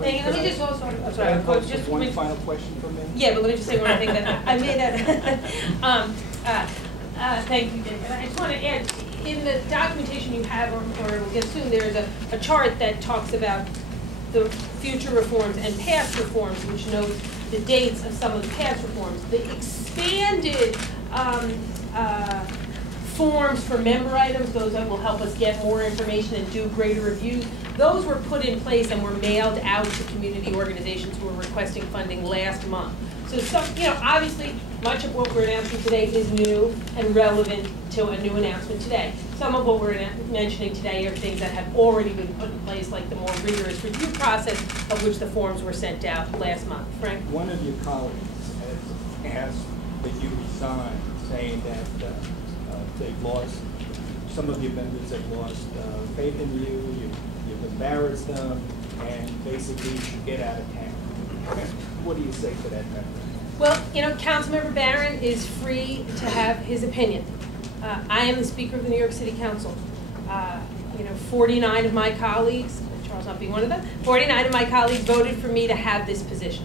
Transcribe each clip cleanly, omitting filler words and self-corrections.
Let me just also, I'm sorry, just one final question from me. Yeah, but let me just say one thing that I made that. Thank you, David. I just want to add, in the documentation you have, or we'll get soon, there's a chart that talks about the future reforms and past reforms, which notes the dates of some of the past reforms. The expanded forms for member items, those that will help us get more information and do greater reviews, those were put in place and were mailed out to community organizations who were requesting funding last month. So some, obviously, much of what we're announcing today is new and relevant to a new announcement today. Some of what we're mentioning today are things that have already been put in place, like the more rigorous review process of which the forms were sent out last month. Frank? One of your colleagues has asked that you resign, saying that they've lost, some of your members have lost faith in you, you've embarrassed them, and basically you should get out of town. What do you say to that member? Well, Councilmember Barron is free to have his opinion. I am the Speaker of the New York City Council. 49 of my colleagues, Charles not being one of them, 49 of my colleagues voted for me to have this position.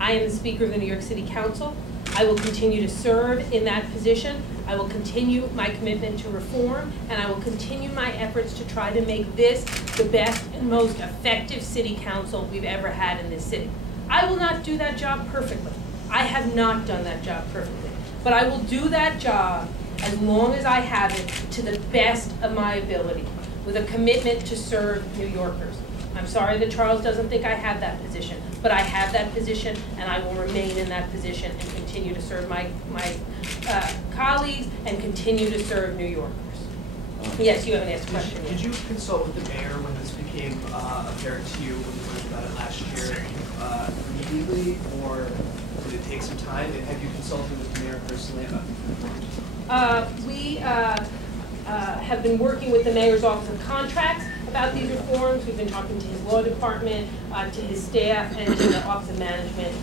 I am the Speaker of the New York City Council. I will continue to serve in that position. I will continue my commitment to reform, and I will continue my efforts to try to make this the best and most effective city council we've ever had in this city. I will not do that job perfectly. I have not done that job perfectly. But I will do that job as long as I have it to the best of my ability, with a commitment to serve New Yorkers. I'm sorry that Charles doesn't think I have that position, but I have that position, and I will remain in that position and continue to serve my colleagues and continue to serve New Yorkers. Yes, you haven't asked a question yet. Did you consult with the mayor when this became apparent to you when you learned about it last year immediately, or did it take some time? And have you consulted with the mayor personally about these reforms? We have been working with the Mayor's Office of Contracts about these reforms. We've been talking to his law department, to his staff, and to the Office of Management,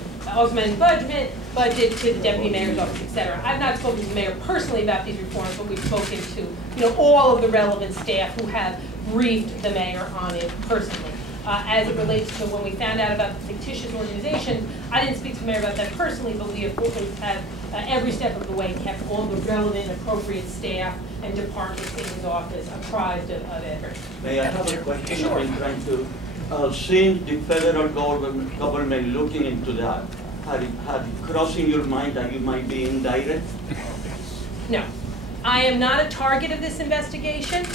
budget, to the Deputy Mayor's Office, etc. I've not spoken to the Mayor personally about these reforms, but we've spoken to all of the relevant staff who have briefed the Mayor on it personally. As it relates to when we found out about the fictitious organization, I didn't speak to the Mayor about that personally, but we have every step of the way kept all the relevant, appropriate staff and departments in his office apprised of it. May I have a question? Sure. I've been trying to, since the federal government looking into that, had it crossing your mind that you might be indicted? No. I am not a target of this investigation.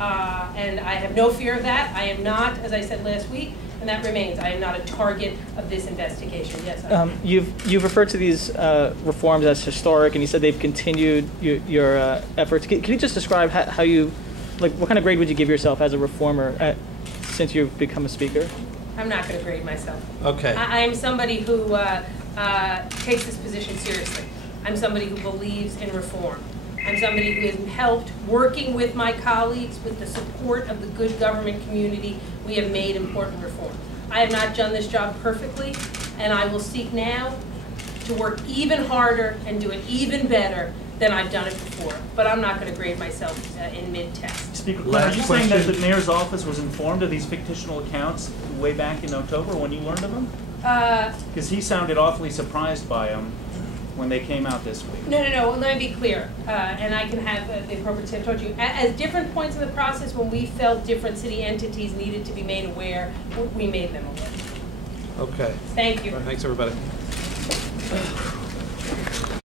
And I have no fear of that. I am not, as I said last week, and that remains, I am not a target of this investigation. Yes. You've referred to these reforms as historic, and you said they've continued your efforts. Can you just describe how you, what kind of grade would you give yourself as a reformer since you've become a speaker? I'm not going to grade myself. Okay. I am somebody who takes this position seriously. I'm somebody who believes in reform. I'm somebody who has helped, working with my colleagues, with the support of the good government community, we have made important reforms. I have not done this job perfectly, and I will seek now to work even harder and do it even better than I've done it before. But I'm not going to grade myself in mid-test. Speaker Quinn, are you saying that the mayor's office was informed of these fictional accounts way back in October when you learned of them? Because he sounded awfully surprised by them when they came out this week. No. Let me be clear, and I can have the appropriate staff told you. At different points in the process, when we felt different city entities needed to be made aware, we made them aware. Okay. Thank you. Thanks, everybody.